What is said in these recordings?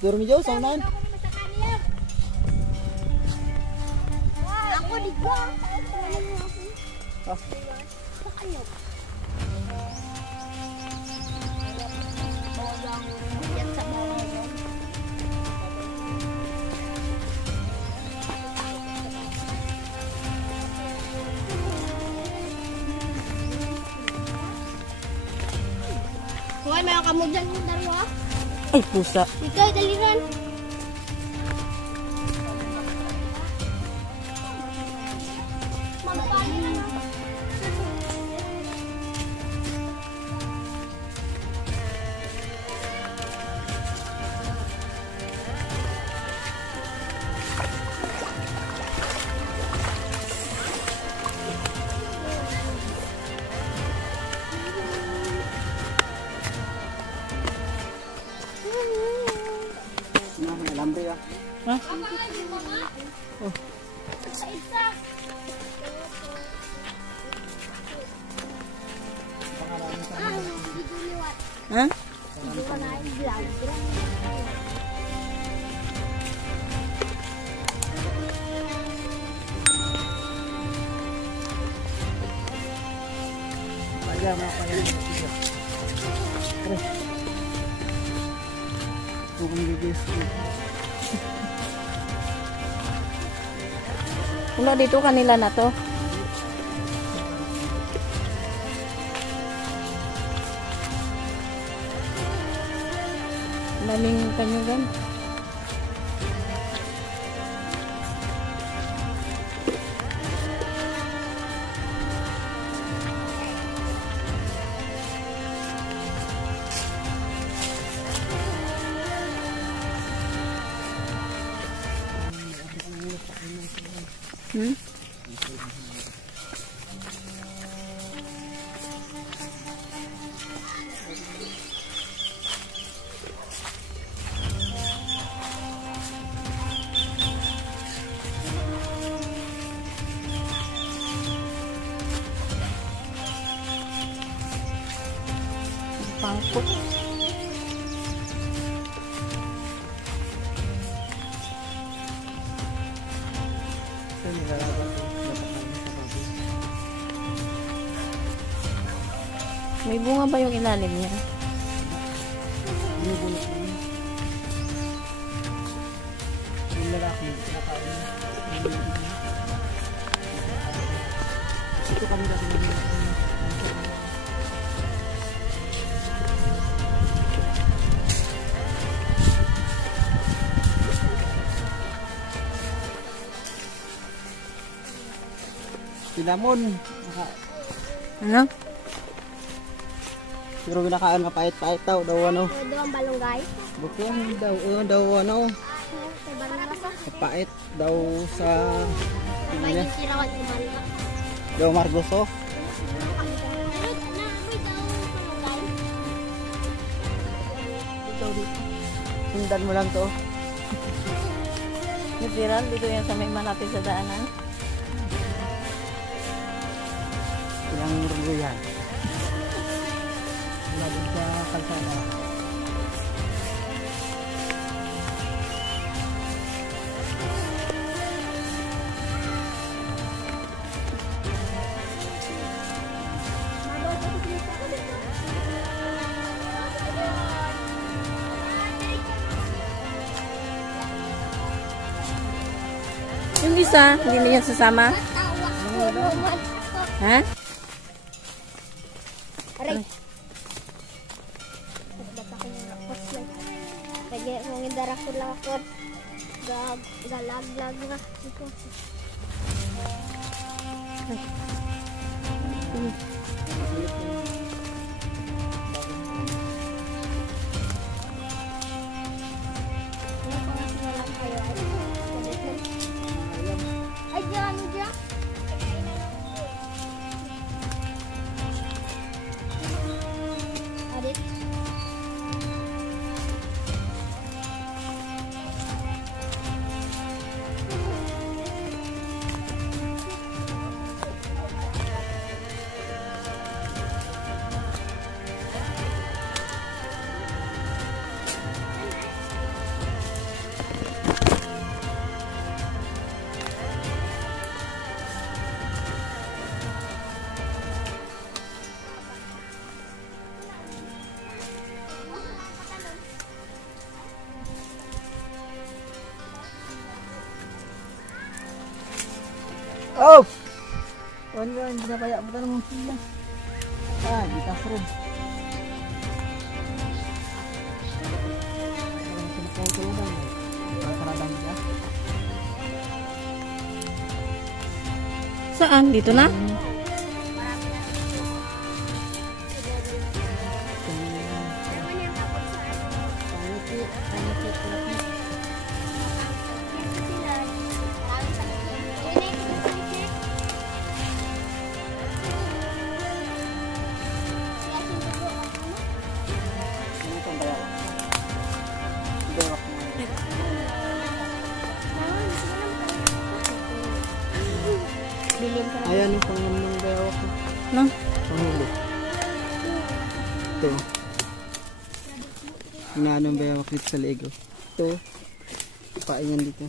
Turun jauh saunan. Ako di ko. Hoy, may kamu dyan yung dalawa. Ay, pusa. Ikaw, daliran. Lambe ya. Ha? Oh. Ha? Payah mak payah. Terus. Bukan gigis. Wala dito kanila na to. Maling kanyugan. Pangkok. May bunga ba yung ilalim niya? Yung lalaki, kinakain. Ito kami dati ng Pinamon. Ano? Pero ginakaan ka pait-pait daw ano. Pwede ang balunggay. Bukan daw ano. Pait daw sa May tirawan ko balunggay. daw margoso. Sundan mo lang to. Nasiran dito yan sa may malapit sa daanan. Yang rugo yan. Lagi sa kalsada. Yung isa, hindi niya sasama? Ha? Aray. Lagi mong indara ko lang ako. Galag-lag na. Ay, diyan, diyan. Adit. Oh! Ano ba, hindi na kaya mo tanong mo sila. Ah, di tas rin. Parang sinapay-tulungan. Parang siya. Saan? Dito na? Bilhin ka na. Ayan yung pangalan ng bayawak ko. No? Pangulo. Ito. Inaanong bayawak dito sa leeg. Oh. Ito. Paingan dito.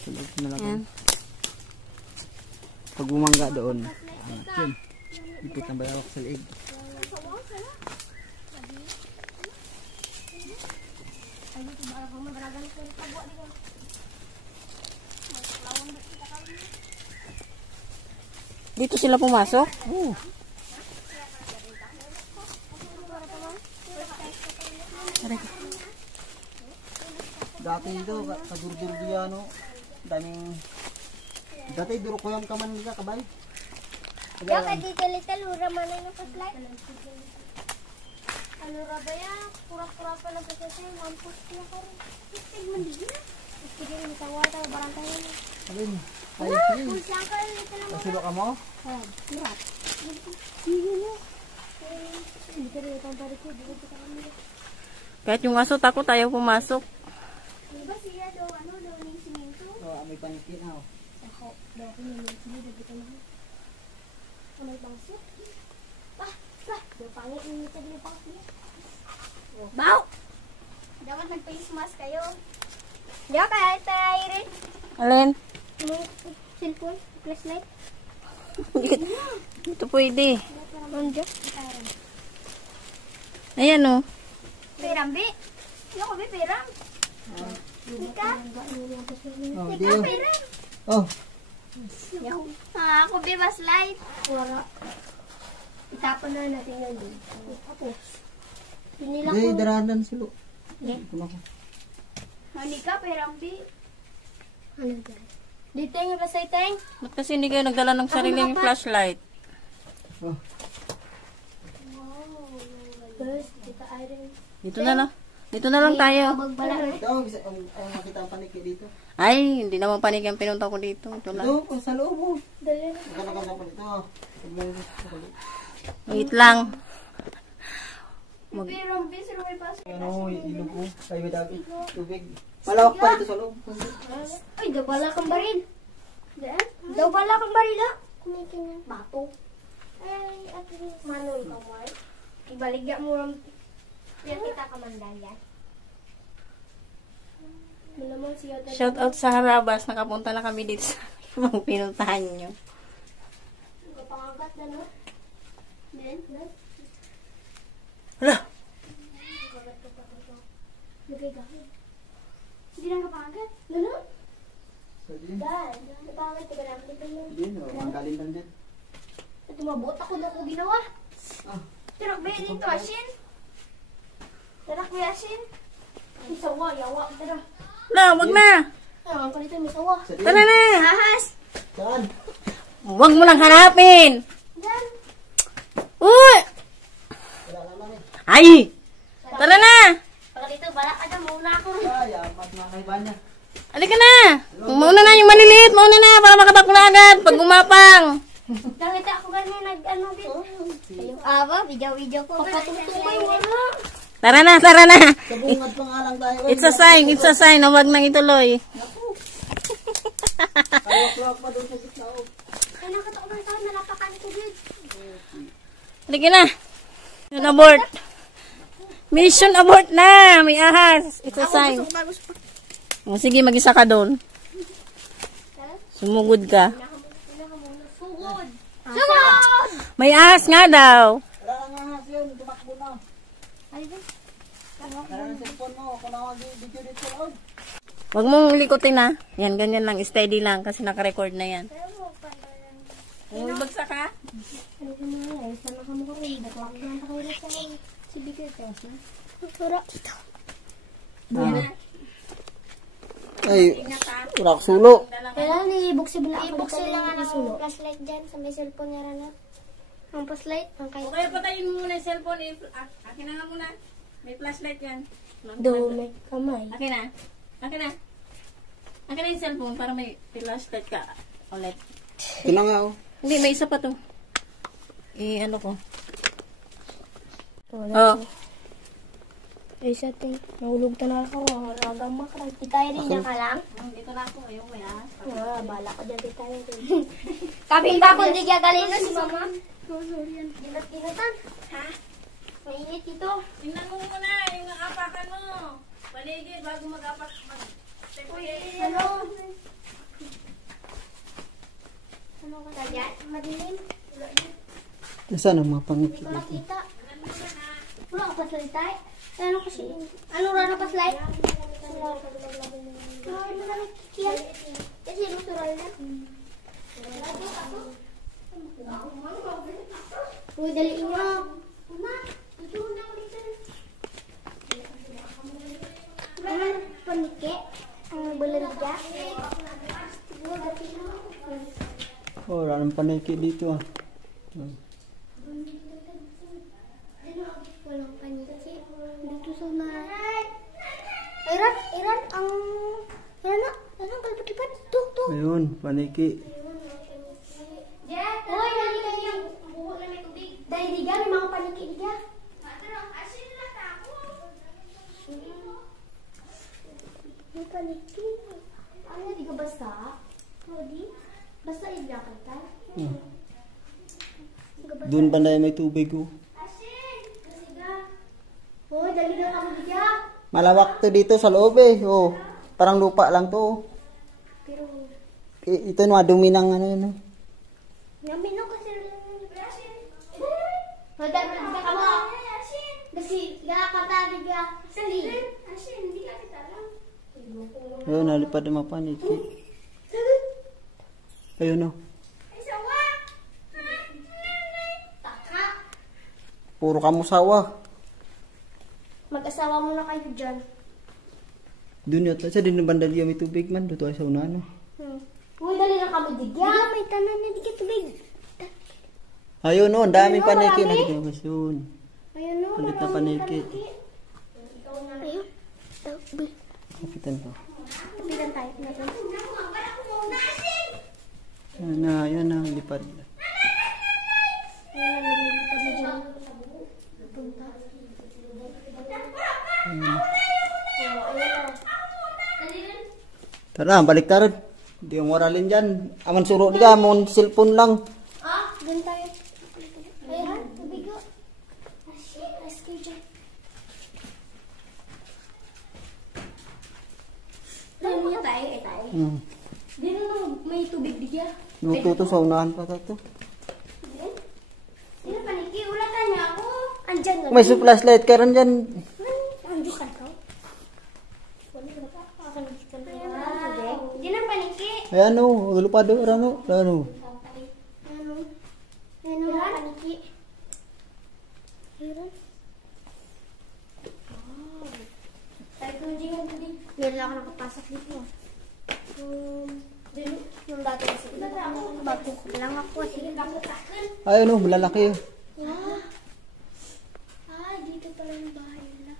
Sa leeg na lang. Ayan. Pag bumangga doon. Yun. Ipit ang bayawak sa leeg. Dito sila pumasok? Oo. Dati dito, kadurdur diya, no? Daming... Dati, duro ko yung kaman nila, kabay. Ya, kadi little hura man na paslay. Ano ra ba ya? Pura-pura pa lang kasi mampus niya ko. Tig man di na. Sige ni tawata barangay ni. Alin? Ay, Kung siya ka little lang. Pasulo ka mo? Ha, surat. Sige mo. Hindi ka rin itong balik ko. Dito ka kami. Kahit yung aso takot ayaw pumasok. Diba siya daw ano daw ng simento? Oo, may panikin na. Ako, daw ko ng simento dito na. May bangsit. Bah, daw pangit ni tadi ni pangsit. Bau. Dapat nag-face mask kayo. Diba kaya tayo rin? Alin? May cellphone, flashlight. Ito pwede. Nandiyo. Ayan o. Piram, Bi. Yung ko, Bi, piram. Ika. Oh, Ika, di yun. piram. Oh, Ako, Bi, mas light. Wala. Itapon na natin yun, Bi. Tapos. Pinila ko. di, daranan silo. Hindi. Kuno ko. Manika, piram, Bi. Ano ba? Dito yung flashlight, Teng. Ba't kasi hindi kayo nagdala ng sariling flashlight? Oh, First, kita iron. Dito na lang. Dito na lang tayo. Magbala. ito, ang makita ang paniki dito. Ay, hindi naman panig ang pinunta ko dito. Ito lang. Ito, kung sa loob mo. Dali. Magkana-kana pa dito. Tignan mo sa loob. Wait lang. Piram, Bi, sino may pasok? Ano, ilog ko. Ay, may dami. Tubig. Malawak pa dito sa loob. Ay, daw bala kang baril. Daw bala kang baril, ha? Kumikin bato. Ay, at least. Manon ka, Mark. Ibaligya mo ram. Yan kita kamandayan. Malaman siya. Shout out sa Harabas. Nakapunta na kami dito sa ibang pinuntahan nyo. Kapangagat na, no? Then, Hala! lagay gahit. Hindi lang kapangagat. Ano? Pwede. Dad, kapangagat ka ba namin ito yun? Din, ang galing lang din. Ito mabot ako na ko ginawa. Ah, Tirak ba yun ito, asin? Tirak ba asin? May sawa, yawa. Tara. Hala, wag na! Ang palito, may sawa. sa Tara din. na! Ahas! Saan? Wag mo lang hanapin! Dan! Uy! Wala naman eh. Ay! Tara na! Pagka dito, bala ka na muna ako. Ay, amat mga kaibanya. Halika na! Mauna na yung maliliit! Mauna na para makatakbo na agad pag gumapang! Nakita ako ganun nag-ano din. Ayun, aba, video-video ko. Papatutupay, wala. Tara na! Tara na! Sa bungad pa nga lang tayo. It's a sign! It's a sign! Huwag nang ituloy. Kawak-lawak pa doon sa gitna. Oh. Ay, nakita ko ng tao, nalapakan ko din. Halika na! Mission abort! Mission abort na! May ahas! It's a sign. O, sige, mag-isa ka doon. Sumugod ka. Sugod! Sugod! May ahas nga daw. Wala lang nga has yun. Tumakbo na. Ay, din. Wala ng cellphone mo. Kung nakag-video dito sa loob. Huwag mong likutin na. Yan, ganyan lang. Steady lang kasi naka-record na yan. Pero mo pa. Ang bagsak ha? Ano ka mga yan? Sana ka mo ka rin. Baklak lang pa kayo sa si Bigay Teos na. Tura. Yan na. Ay, Ingat ha. urak sulo. Kailangan i-buksin lang ang flashlight dyan sa may cellphone niya na. Ang flashlight, ang kayo. Okay, patayin mo muna yung cellphone. Akin na nga muna. May flashlight yan. May kamay. Akin na. Akin na. Akin na yung cellphone para may flashlight ka ulit. Ito na nga, oh. Hindi, may isa pa to. Ano ko. Wala. Ay, sa ating nahulog ta na ako. Haragang makarang. Titay rin niya ka lang. Dito na ako. Ayun mo yan. Bala ka dyan, titay rin. Kaping ba kung di kaya galino si mama? Dinat-dinatan. Ha? Mainit ito. Tingnan mo muna yung apakan mo. Paligid bago mag-apak. Ano? Ano ka na dyan? Madilim. Nasaan ang mga Hindi pangiti ko dito? nakita. Wala ka pa slide. Ano kasi? Ano rana pa slide? Ay, malamig kikiyan. Kasi natural na. Uy, daliin nyo. Uma, ito na ako dito. Ano, panike? Ang balarga? Oh, wala nang paniki dito, ah. Walang panike. Dito sa na. Iran, ang... Iran, palipad-lipad. Tuh. Ayun, paniki. Hoy, nali ka niya. Buho na may tubig. Dahil diga, may mga paniki diga. May paniki. Ano, di ka basta? Hindi. Basta ibla ka ta. Hmm. Doon banda may tubig, oh. Hoy, dali na kami diga. Malawak to dito sa loob, eh. Oh, parang lupa lang to, oh. Pero, Ito na, dumi ng ano yun, oh. yamin ako kasi Hoda, hindi ka mo. Kasi, gakata, diga. Sali. Hindi ka kita lang. Ayun, nalipad ang mga paniki. Ayun, oh. Taka. Puro kamusawa. Mag-asawa mo na kayo dyan. Doon yata, sa din ng banda liya may tubig man. Doon tayo sa unahan, oh. Uy, dali na kami digya. Diga, may tanan na digya tubig. Ayun, oh, ang daming Ayun, oh, paniki. marami. Nakikita yun. Ayun no, Ulit na paniki. Ayun. Tabi. Kapitan ko. Tabigan tayo natin. Ayan na, lipad. Ayun na, lumilipad na dyan. Punta. Ayun na. Tara, balik tayo. Hindi yung moralin dyan. Aman suro ka, mon cellphone lang. Ah, dyan tayo. Ayun, tabigo. Askay dyan. Tayo niya tayo, tayo. Dito na may tubig digya. Luto to sa unahan pa to. Dito paniki, ulat ka niya ako. Andyan nga. May flashlight ka rin dyan. Andyan ka ka. Hindi na paniki. Ayan o, lupad o, rano. Ano? Ano na paniki? Meron? Tayo kung hindi nga tubig. Meron ako nakapasok dito. Yung dati kasi. Bago ko lang ako. Sige, bago takan. Ayan o, malalaki o. Ah, dito pala yung bahay nila.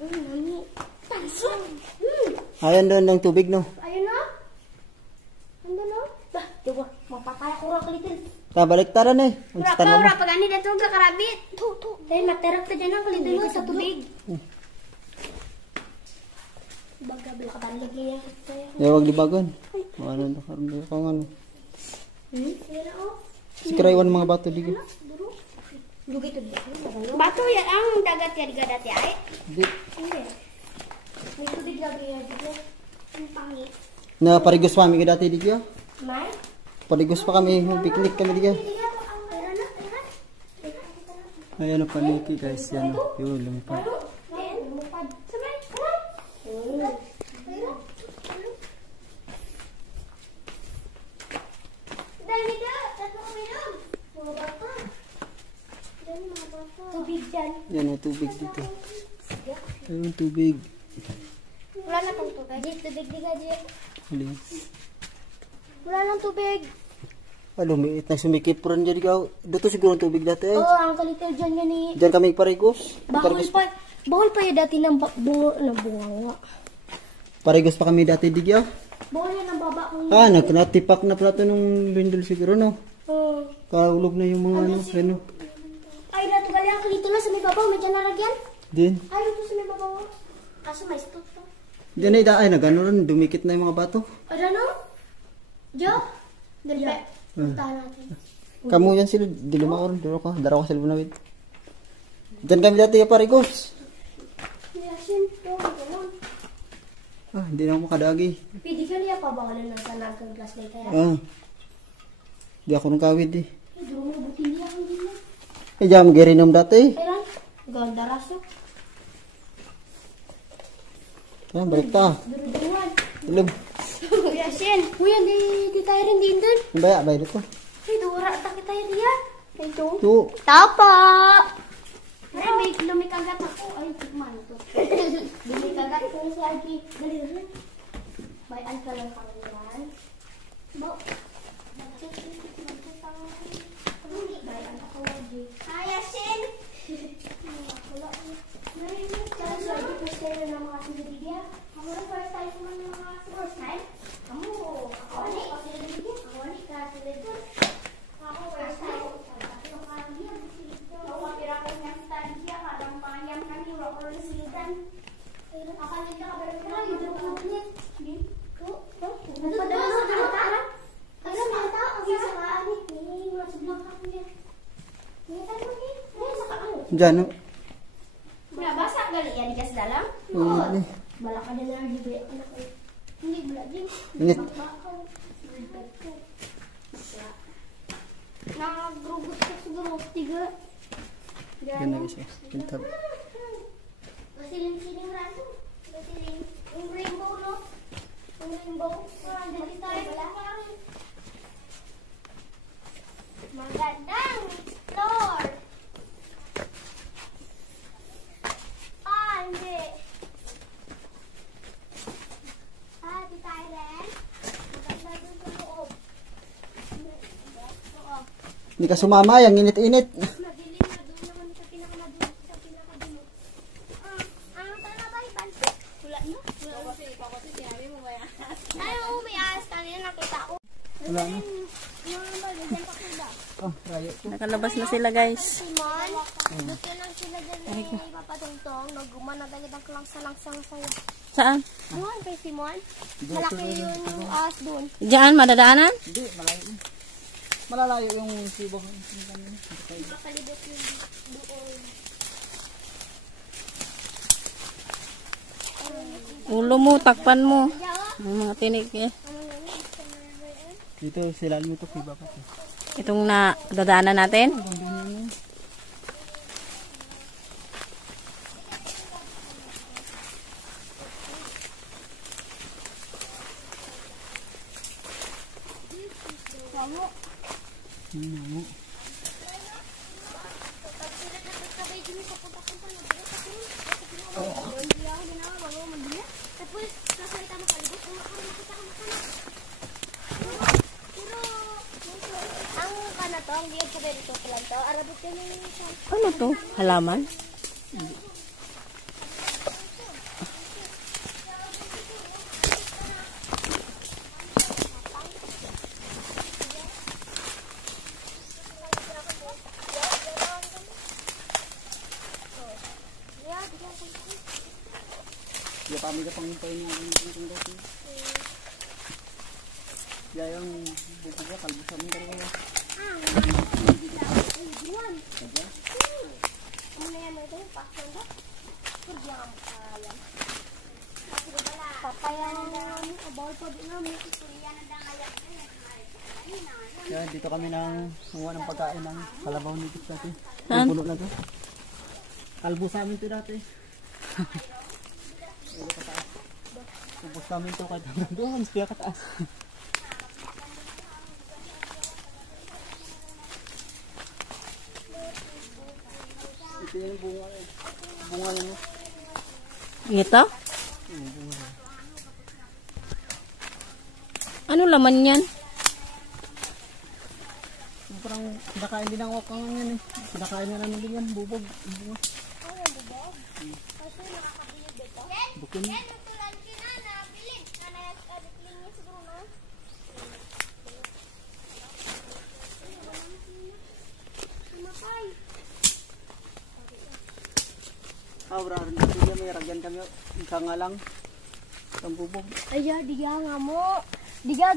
Ayun, mami. Tanso! Ayan doon ng tubig no. Ayun na. Ando na. Bah, diwa. Mapapaya ko rin kalitin. Balik taran eh. Ang Ura stand ka, mo. ura. Pag ani dito ka karabit. To. Dahil materap ka dyan ang kalitin mo sa tubig. Baga, bila ka balig niya. Huwag libagan. Ano na karoon doon kung ano. Sige na, oh. Si Karaywan mga bato dito. Duro. Lugay to dito. Bato yan ang dagat yan dati ay. Di. Hindi. May tubig lagi yan dito. Ang pangit. Na parigos pa kami dati dito. May? Parigos pa kami, picnic kami dito. Ayan ang paniki guys. Yan o. Yun, lumipad. Dali ka. dito. Ayun, tubig. Wala na pang tubig. Tubig di ka, Jay. Huli. Wala nang tubig. Lumiit na sumikip po rin dyan ikaw. Dito siguro ang tubig dati. Oo, ang kalitaw dyan yan eh. Diyan kami parigos. Bawal pa yung dati ng bunga. Parigos pa kami dati digya. Bawal yan ang baba kong Natipak na pala ito nung bindol siguro, no? Kaulog na yung mga ano. Ay, natugal yan. Kalito lang sa may babaw. May dyan naragyan. Din. Ay, ito sa may babaw. Kaso may spot to. Diyan ay nagano rin. Dumikit na yung mga bato. Ano? Jo? Dalpe. Puntahan natin. Kamu yan sila. Dilima ko rin. Daraw ka sila bunawid. Diyan kami dati yung parigos. Yasin to. Ganun. Hindi na ako makadagi. Pwede ka niya pa bawalan ng sanag ng glass light kaya? Di ako nang kawid eh. Duro mo buti niya ang gila. Diyan magirinom dati. Kailan? Ganda raso. Balik ta. Duro-duruan. Tulog. Yasin. Uy, di tayo rin din dun. Baya dito. Ay, dura. Takit tayo diyan. Ito. Tu. Tapa! Ay, may lumikagat ako. Ay, tikman ito. Lumikagat ko si Arky. Dali, dali. Bayan ka lang kami yan. Bo. Bayan ako, Arky. Hi, Yasin! Kaya si Arky, first time na mga sinibigya. Ako na first time naman ng mga first time. Kamu, ako ulit. Ako sinibigya. Ako ulit ka, sinibigya. Ako first time. Diyan, no? Nabasa gali yan gas dalam. Init. Bala ka din na hindi anak ko. Hindi bala din. Init. Nagrugot ka siguro tiga. Yan na isa. Kintab. Siling-siling raso. Siling. Yung rainbow, no? Yung rainbow. Dali tayo. Magandang floor. Hindi. Di tayo rin. Maganda dun sa loob. Hindi ka sumama. Yung init-init. Madilim na doon naman sa pinakamadulo. Sa pinakadulo. Ano tayo ba? Ibansit? Wala no? Wala kasi ikaw kasi sinabi mo ba yan? Ay, oo, may ahas kanina nakita ko. Wala na. Rayo. Nakalabas na sila, guys. Simon, dito lang sila dyan ni Papatungtong. Nagumanagagad ang langsang-langsang saya. Saan? Doon kay Simon. Malaki yun yung ahas doon. Diyan, madadaanan? Hindi, malayo. Malalayo yung sibong. Makalibot yung doon. Ulo mo, takpan mo. Ang mga tinik eh. Dito, sila mo ito. Kiba pa ito. Itong na dadaanan natin. Ano to? Halaman? Ya kami ka pangimpay niya ang itong dati. Ya yung bubuga kalbo sa amin talaga. Yan, dito kami nang nakuha ng pagkain ng kalabaw ni Tito dati. Saan? Puno na to. Kalbo sa amin ito dati. Ito kataas. Tapos namin ito kahit hanggang doon. Kaya kataas. Ito yung bunga eh. bunga na no. Ito? Ano laman yan? Parang kinakain din ang wakang yan eh. Kinakain nga namin din yan, bubog. Bunga. Bukin. Rin dati niya may ragyan kami. Ika nga lang. Ang bubog. Ay, diga nga mo. Diga